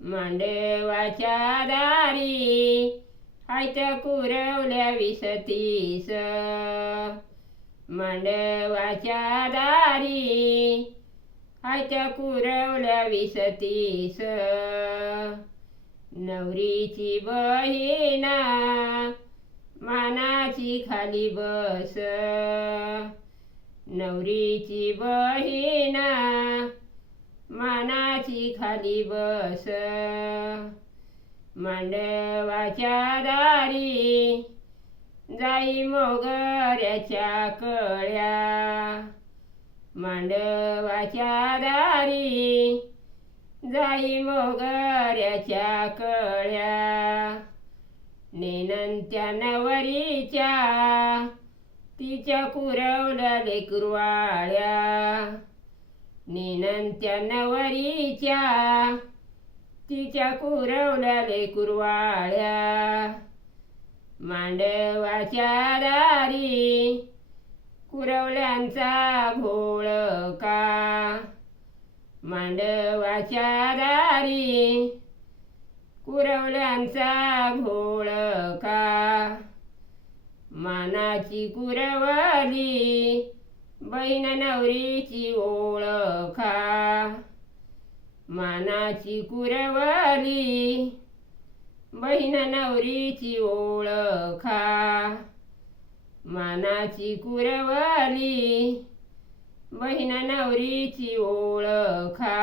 मांडवाच्या दारी हायत कुरवल्या 20-30. मांडवाच्या दारी हायत कुरवल्या 20-30. नवरीची बहिणा मानाची खाली बस. नवरीची बहिणा मानाची खाली बस. मांडवाच्या दारी जाई मोगऱ्याच्या कळ्या. मांडवाच्या दारी जाई मोगऱ्याच्या कळ्या. नेनंत्या नवरीच्या तिच्या कुरवल्या लेकरवाळ्या. नेनंत्या नवरीच्या तिच्या कुरवल्या लेकरवाळ्या. मांडवाच्या दारी कुरवल्यांचा घोळका. मांडवाच्या दारी कुरवल्यांचा घोळका. मानाची कुरवली बहीण नवरीची ओळखा. मानाची कुरवली बहीण नवरीची ओळखा. मानाची कुरवली बहीण नवरीची ओळखा.